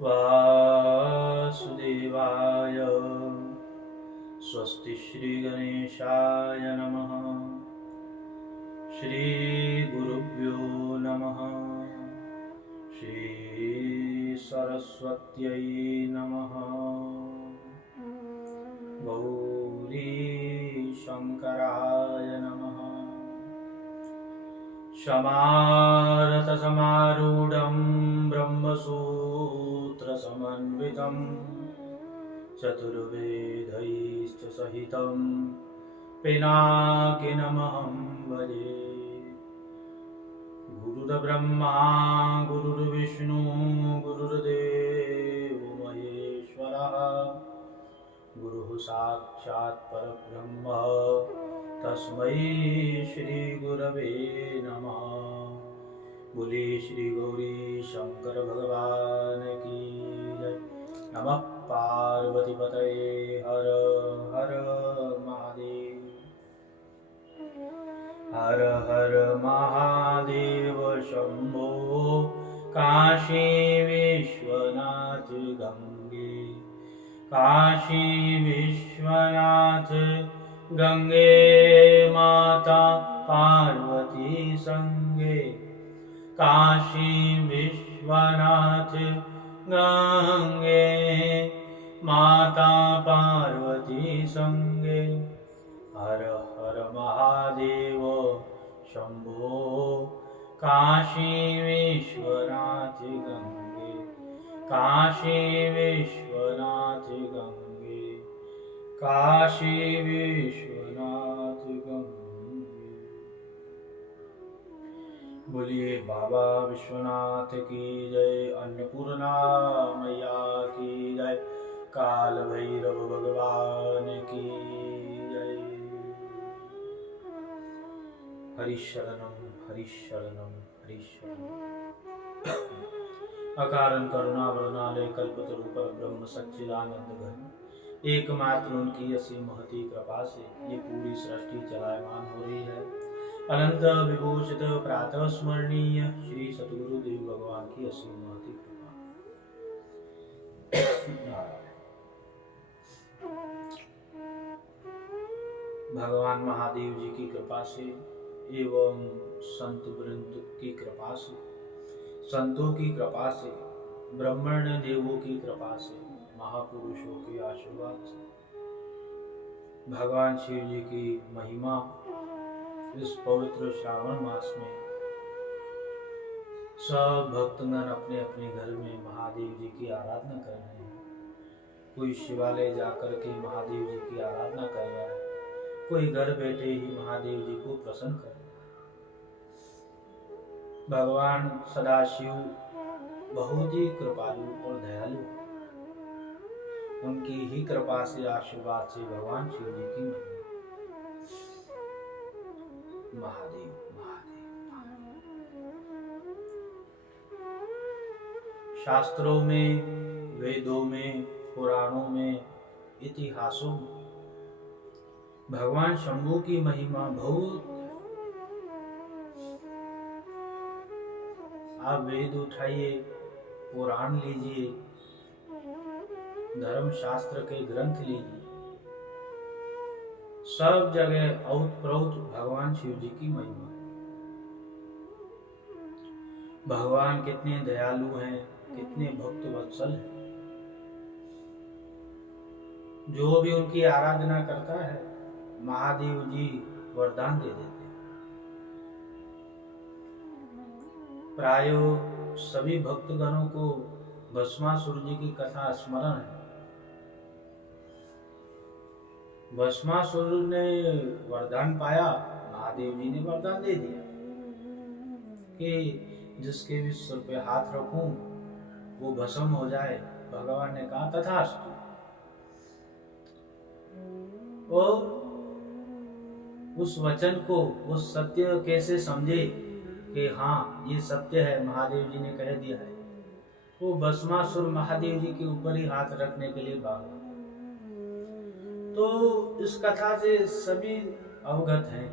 वासुदेवाय। स्वस्ति श्री गणेशाय नमः। श्री गुरुभ्यो नमः। श्री सरस्वत्यै नमः। गौरी शंकराय नमः। समारत समारूढ़ं ब्रह्मसूत्रसमन्वितं चतुर्वेदैश्च सहितं पिनाकिनमहं भजे। गुरुर्ब्रह्मा गुरुर्विष्णु गुरुर्देवो महेश्वरः। गुरुः साक्षात् परब्रह्म तस्मै श्री गुरवे नमः। बोले श्री गौरी शंकर भगवान की जय। नमः पार्वती पतये हर हर महादेव। हर हर महादेव शंभो काशी विश्वनाथ गंगे। काशी विश्वनाथ गंगे माता पार्वती संगे। काशी विश्वनाथ गंगे माता पार्वती संगे। हर हर महादेव शंभो काशी विश्वनाथ गंगे। काशी विश्वनाथ गंगे। काशी विश्वनाथ गंगे। बोलिए बाबा विश्वनाथ की जय। अन्नपूर्णा मैया की जय। काल भैरव भगवान की जय। हरिशरणम हरिशरणम हरिशरणम। अकारण करुणा वरुणालय कल्पतरु पर ब्रह्म सच्चिदानंद घन। एकमात्र उनकी असीम महती कृपा से ये पूरी सृष्टि चलायमान हो रही है। अनंत विभूषित प्रातः स्मरणीय श्री सतगुरुदेव भगवान की असीम महती कृपा। भगवान महादेव जी की कृपा से एवं संत वृंद की कृपा से, संतों की कृपा से, ब्राह्मण देवों की कृपा से, महापुरुषों के आशीर्वाद से भगवान शिव जी की महिमा इस पवित्र श्रावण मास में सब भक्तगण अपने अपने घर में महादेव जी की आराधना कर रहे हैं। कोई शिवालय जाकर के महादेव जी की आराधना कर रहा है, कोई घर बैठे ही महादेव जी को प्रसन्न कर रहा है। भगवान सदाशिव बहुत ही कृपालु और दयालु, उनकी ही कृपा से आशीर्वाद से भगवान शिव जी की महिमा। महादेव महादेव महादेव। शास्त्रों में, वेदों में, पुराणों में, इतिहासों में भगवान शंभू की महिमा बहुत। आप वेद उठाइए, पुराण लीजिए, धर्म शास्त्र के ग्रंथ लीजिए, सब जगह औत-प्रोत भगवान शिव जी की महिमा। भगवान कितने दयालु हैं, कितने भक्त वत्सल हैं। जो भी उनकी आराधना करता है महादेव जी वरदान दे देते हैं। प्रायो सभी भक्तगणों को भस्मासुर जी की कथा स्मरण है। भस्मासुर ने वरदान पाया, महादेव जी ने वरदान दे दिया कि जिसके भी सिर पे हाथ रखूं वो भस्म हो जाए। भगवान ने कहा तथास्तु। और उस वचन को वो सत्य कैसे समझे कि हाँ ये सत्य है, महादेव जी ने कह दिया है, वो भस्मासुर महादेव जी के ऊपर ही हाथ रखने के लिए भागा। तो इस कथा से सभी अवगत हैं,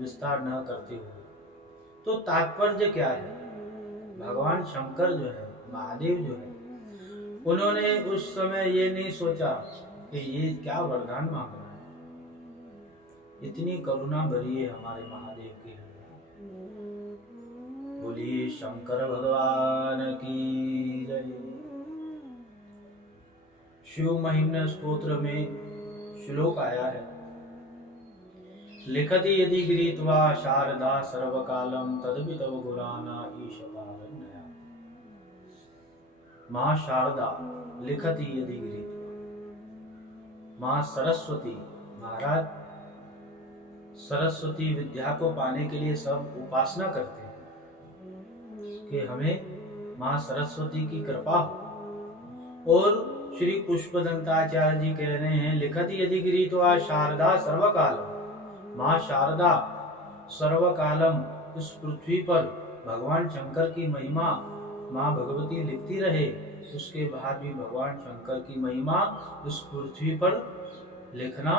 विस्तार न करते हुए। तो तात्पर्य क्या है? भगवान शंकर जो है, महादेव जो है, उन्होंने उस समय ये नहीं सोचा कि ये क्या वरदान मांग रहा है। इतनी करुणा भरी है हमारे महादेव की। बोलिए शंकर भगवान की जय। शिव महिम्न स्तोत्र में श्लोक आया है, लिखति यदि गृहीत्वा शारदा सर्वकालम तदपि तव गुणाना ईश पारण्या। माँ शारदा लिखति यदि गृहीत्वा, माँ सरस्वती, महाराज सरस्वती विद्या को पाने के लिए सब उपासना करते हैं कि हमें माँ सरस्वती की कृपा हो। और श्री पुष्पदंताचार्य जी कह रहे हैं, लिखति यदि गृहीत्वा शारदा सर्वकालम, माँ शारदा सर्वकालम इस पृथ्वी पर भगवान शंकर की महिमा माँ भगवती लिखती रहे, उसके बाद भी भगवान शंकर की महिमा इस पृथ्वी पर लिखना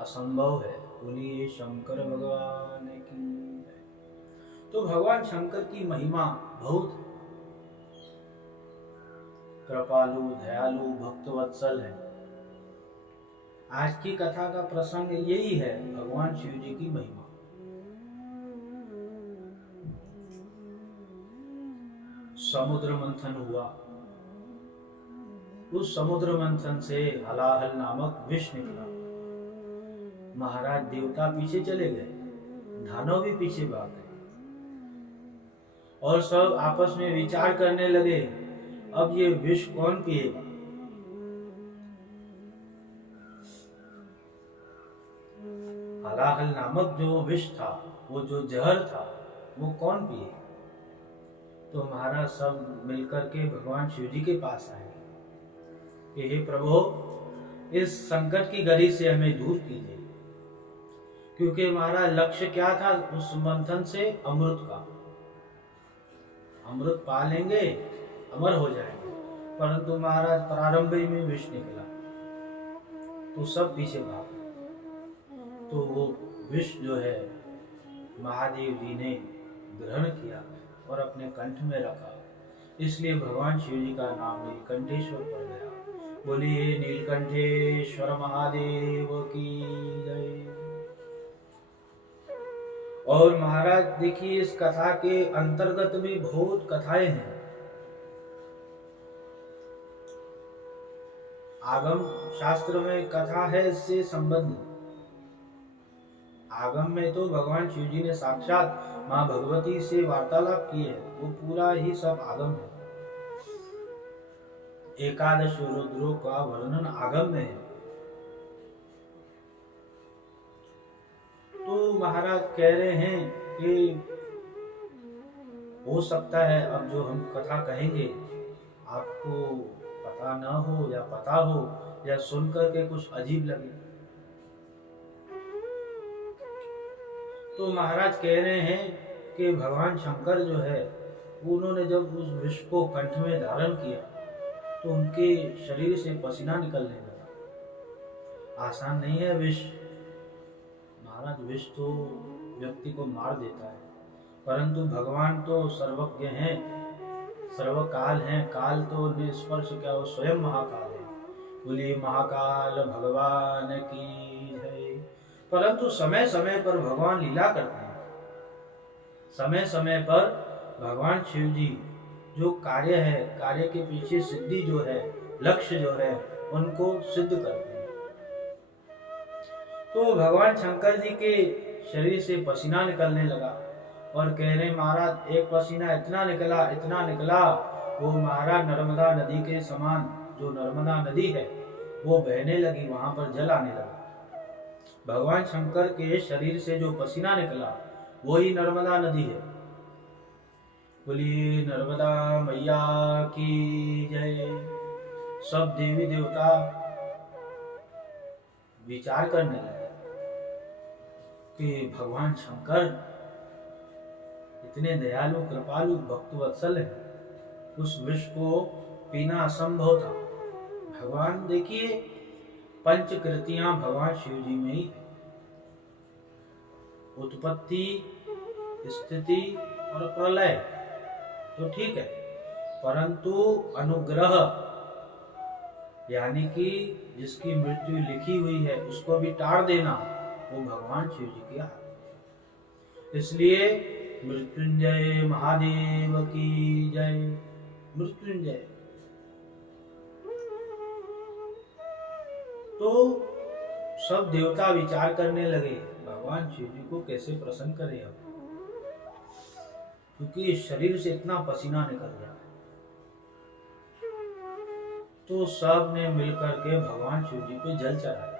असंभव है। बोलिए शंकर भगवान की। तो भगवान शंकर की महिमा बहुत कृपालु, दयालु, भक्तवत्सल है। आज की कथा का प्रसंग यही है, भगवान शिव जी की महिमा। समुद्र मंथन हुआ, उस समुद्र मंथन से हलाहल नामक विष निकला। महाराज देवता पीछे चले गए, दानव भी पीछे भाग गए और सब आपस में विचार करने लगे, अब ये विष कौन पिएगा। हलाहल नामक जो विष था, वो जो जहर था, वो कौन पिए। तो महाराज सब मिलकर के भगवान शिव जी के पास आए कि हे प्रभु, इस संकट की घड़ी से हमें दूर कीजिए। क्योंकि महाराज लक्ष्य क्या था उस मंथन से? अमृत का। अमृत पा लेंगे, अमर हो जाएंगे। परंतु महाराज प्रारंभ में विष निकला तो सब पीछे भाग गए। तो वो विष जो है महादेव जी ने ग्रहण किया और अपने कंठ में रखा, इसलिए भगवान शिव जी का नाम नीलकंठेश्वर पड़ गया। बोलिए नीलकंठेश्वर महादेव की जय। और महाराज देखिए, इस कथा के अंतर्गत भी बहुत कथाएं हैं। आगम शास्त्र में कथा है इससे संबंधित। आगम में तो भगवान शिव जी ने साक्षात माँ भगवती से वार्तालाप की है, वो पूरा ही सब आगम है। एकादश रुद्रों का वर्णन आगम में है। तो महाराज कह रहे हैं कि हो सकता है अब जो हम कथा कहेंगे आपको पता ना हो या पता हो या सुनकर के कुछ अजीब लगे। तो महाराज कह रहे हैं कि भगवान शंकर जो है, उन्होंने जब उस विष को कंठ में धारण किया तो उनके शरीर से पसीना निकलने लगा। आसान नहीं है विष। महाराज विष तो व्यक्ति को मार देता है, परंतु भगवान तो सर्वज्ञ हैं, सर्वकाल हैं। काल तो निस्पर्श क्या, वो स्वयं महाकाल है। बोलिए महाकाल भगवान की जय। परंतु समय समय पर भगवान लीला करते हैं। समय समय पर भगवान शिव जी जो कार्य है, कार्य के पीछे सिद्धि जो है, लक्ष्य जो है, उनको सिद्ध करते हैं। तो भगवान शंकर जी के शरीर से पसीना निकलने लगा और कह रहे महाराज, एक पसीना इतना निकला, वो महाराज नर्मदा नदी के समान, जो नर्मदा नदी है वो बहने लगी, वहां पर जल आने लगा। भगवान शंकर के शरीर से जो पसीना निकला वही नर्मदा नदी है। बोलिए नर्मदा मैया की जय। सब देवी देवता विचार करने लगे कि भगवान शंकर इतने दयालु कृपालु भक्तवत्सल है, उस विष को पीना असंभव था। भगवान देखिए, पंच कृतियां भगवान शिव जी में ही है, उत्पत्ति, स्थिति और प्रलय तो ठीक है, परंतु अनुग्रह यानी कि जिसकी मृत्यु लिखी हुई है उसको भी टाड़ देना, वो भगवान शिव जी के हाथ में। इसलिए मृत्युंजय महादेव की जय। मृत्युंजय तो सब देवता विचार करने लगे भगवान शिव जी को कैसे प्रसन्न करें अब, क्योंकि इस शरीर से इतना पसीना निकल रहा है। तो सब ने मिलकर के भगवान शिव जी पे जल चढ़ाया,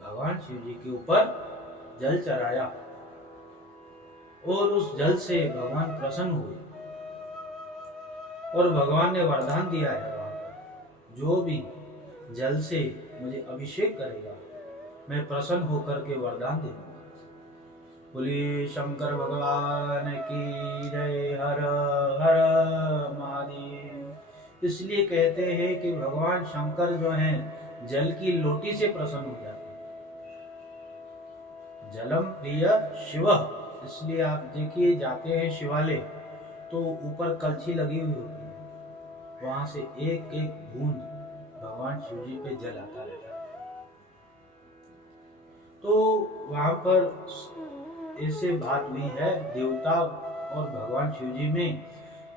भगवान शिव जी के ऊपर जल चढ़ाया और उस जल से भगवान प्रसन्न हुए और भगवान ने वरदान दिया है, जो भी जल से मुझे अभिषेक करेगा मैं प्रसन्न होकर के वरदान दूंगा। बोलिए शंकर भगवान की जय। हर हर महादेव। इसलिए कहते हैं कि भगवान शंकर जो हैं जल की लोटी से प्रसन्न हो जाते हैं। जलम प्रिय शिव, इसलिए आप देखिए जाते हैं शिवालय तो ऊपर कलछी लगी हुई होती है, वहां से एक एक बूंद भगवान शिव जी पे जल आता रहता है। तो वहां पर ऐसे बात हुई है देवता और भगवान शिव जी में,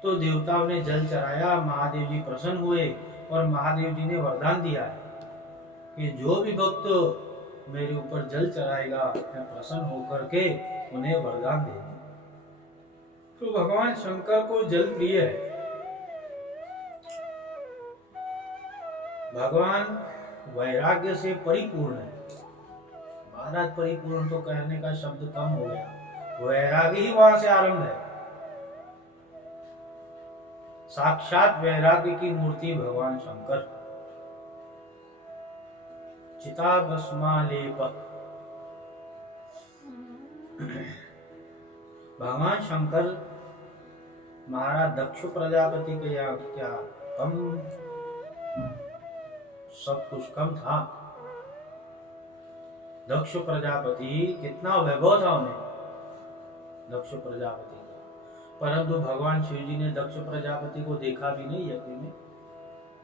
तो देवताओं ने जल चढ़ाया, महादेव जी प्रसन्न हुए और महादेव जी ने वरदान दिया है कि जो भी भक्त मेरे ऊपर जल चढ़ाएगा मैं प्रसन्न होकर के उन्हें वरदान दे। तो भगवान शंकर को जल प्रिय है। भगवान वैराग्य से परिपूर्ण है। महाराज परिपूर्ण तो कहने का शब्द कम हो गया, वैराग्य ही वहां से आरंभ है। साक्षात वैराग्य की मूर्ति भगवान शंकर। चिताभस्मालेप। भगवान शंकर महाराज दक्ष प्रजापति के यहाँ क्या कम सब कुछ कम था। दक्ष प्रजापति कितना वैभव था उन्हें, दक्ष प्रजापति को, परंतु भगवान शिव जी ने दक्ष प्रजापति को देखा भी नहीं, यज्ञ में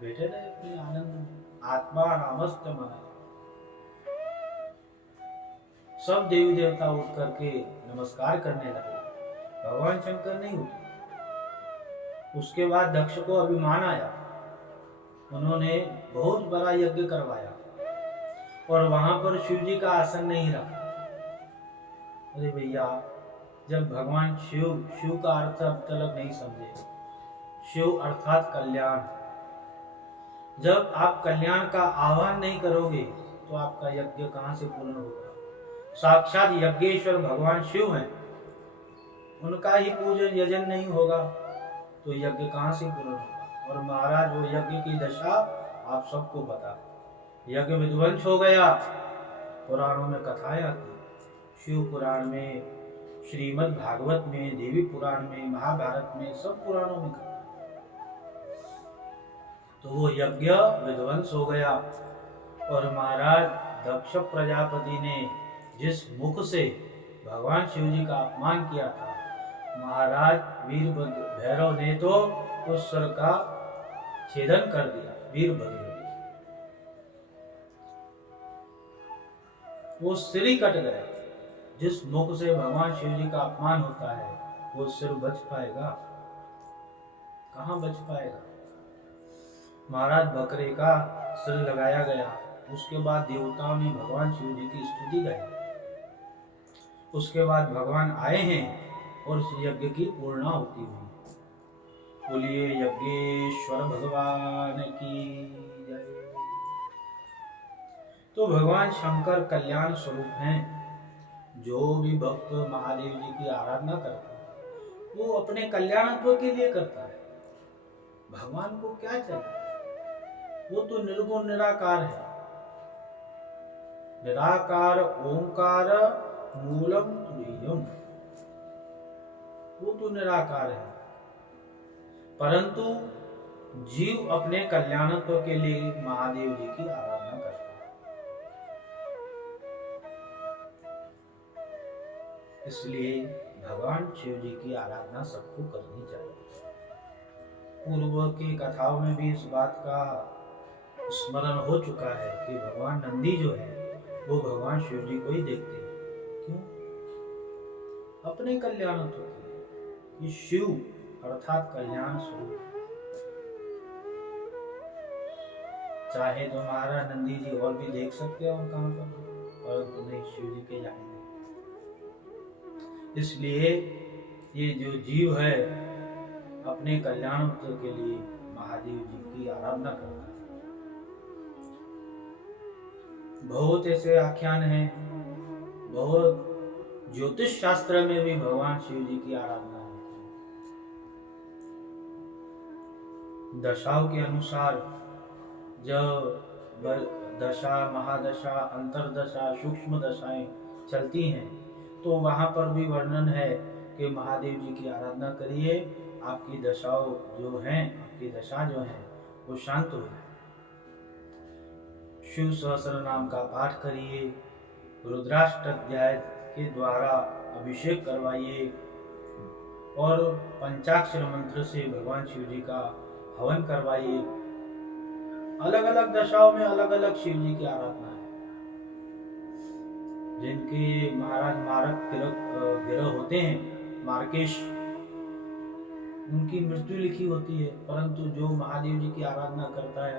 बैठे रहे अपने आनंद में, आत्मा रामस्त मनाए। सब देवी देवता उठ करके नमस्कार करने लगे, भगवान शंकर नहीं उठे। उसके बाद दक्ष को अभिमान आया, उन्होंने बहुत बड़ा यज्ञ करवाया और वहां पर शिव जी का आसन नहीं रखा। अरे भैया, जब भगवान शिव का अर्थ अब तक नहीं समझे, शिव अर्थात कल्याण। जब आप कल्याण का आह्वान नहीं करोगे तो आपका यज्ञ कहां से पूर्ण होगा। साक्षात यज्ञेश्वर भगवान शिव हैं, उनका ही पूजन यजन नहीं होगा तो यज्ञ कहां से पूर्ण होगा। और महाराज वो यज्ञ की दशा आप सबको पता, यज्ञ विध्वंस हो गया। पुराणों में कथाएं आती, शिव पुराण में, श्रीमद् भागवत में, देवी पुराण में, महाभारत में, सब पुराणों में कथा। तो वो यज्ञ विध्वंस हो गया और महाराज दक्ष प्रजापति ने जिस मुख से भगवान शिव जी का अपमान किया था, महाराज वीरभद्र भैरव ने तो उस सर का छेदन कर दिया। वीरभद्र वो सिर ही कट गया। जिस मुख से भगवान शिव जी का अपमान होता है वो सिर बच पाएगा? कहां बच पाएगा। महाराज बकरे का सिर लगाया गया, उसके बाद देवताओं ने भगवान शिव जी की स्तुति गाई। उसके बाद भगवान आए हैं और इस यज्ञ की पूर्णाहुति हुई। बोलिए यज्ञेश्वर भगवान की जय। तो भगवान शंकर कल्याण स्वरूप हैं। जो भी भक्त महादेव जी की आराधना करता है वो अपने कल्याणत्व के लिए करता है। भगवान को क्या चाहिए, वो तो निर्गुण निराकार है। निराकार ओंकार मूलम तुरीयम, वो तो निराकार है, परंतु जीव अपने कल्याणत्व के लिए महादेव जी की आराधना करता है। इसलिए भगवान शिव जी की आराधना सबको करनी चाहिए। पूर्व की कथाओं में भी इस बात का स्मरण हो चुका है कि भगवान नंदी जो है वो भगवान शिव जी को ही देखते हैं। क्यों? अपने कल्याणत्व के लिए, कि शिव अर्थात कल्याण स्वरूप। चाहे तो महाराज नंदी जी और भी देख सकते हो कहां पर, परंतु नहीं, शिव जी के यहाँ। इसलिए ये जो जीव है अपने कल्याण के लिए महादेव जी की आराधना करता है। बहुत ऐसे आख्यान हैं, बहुत ज्योतिष शास्त्र में भी भगवान शिव जी की आराधना होती है। दशाओं के अनुसार जब दशा, महादशा, अंतरदशा, सूक्ष्म दशाएं चलती हैं तो वहां पर भी वर्णन है कि महादेव जी की आराधना करिए, आपकी दशाओं जो हैं, आपकी दशा जो है वो शांत हो जाए। शिव सहस्र नाम का पाठ करिए, रुद्राष्टक के द्वारा अभिषेक करवाइए और पंचाक्षर मंत्र से भगवान शिव जी का हवन करवाइए। अलग अलग दशाओं में अलग अलग शिव जी की आराधना है। जिनके महाराज मारक गिरह होते हैं, मार्केश, उनकी मृत्यु लिखी होती है, परंतु जो महादेव जी की आराधना करता है,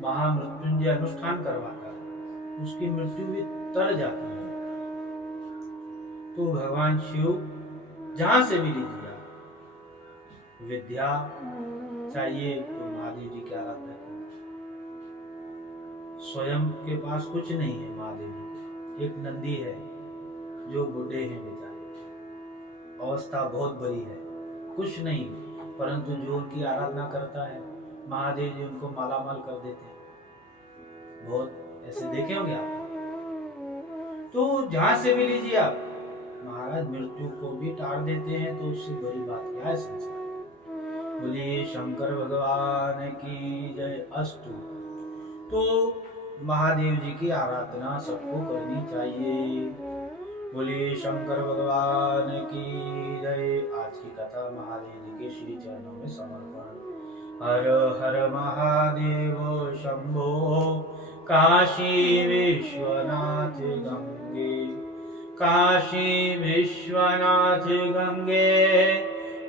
महामृत्युंजय अनुष्ठान करवाता है, उसकी मृत्यु भी तर जाती है। तो भगवान शिव जहां से भी लीजिए, विद्या चाहिए तो महादेव जी की आराधना करें। स्वयं के पास कुछ नहीं है महादेव जी, एक नंदी है जो बूढ़े हैं बेचारे, अवस्था बहुत बड़ी है, कुछ नहीं, परंतु जो उनकी आराधना करता है महादेव जी उनको मालामाल कर देते हैं। बहुत ऐसे देखे होंगे आप। तो जहां से भी लीजिए आप, महाराज मृत्यु को भी टाल देते हैं, तो उससे बड़ी बात क्या है संसार। बोलिए शंकर भगवान की जय। अस्तु। तो महादेव जी की आराधना सबको करनी चाहिए। बोलिए शंकर भगवान की जय। आज की कथा महादेव जी के श्री चरणों में समर्पण। हर हर महादेव शंभो, काशी विश्वनाथ गंगे, काशी विश्वनाथ गंगे,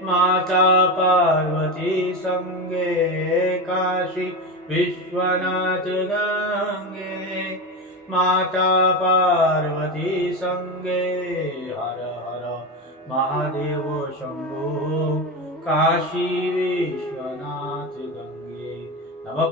माता पार्वती संगे, काशी विश्वनाथ गंगे, माता पार्वती संगे। हर हर महादेव शंभो, काशी विश्वनाथ गंगे। नमः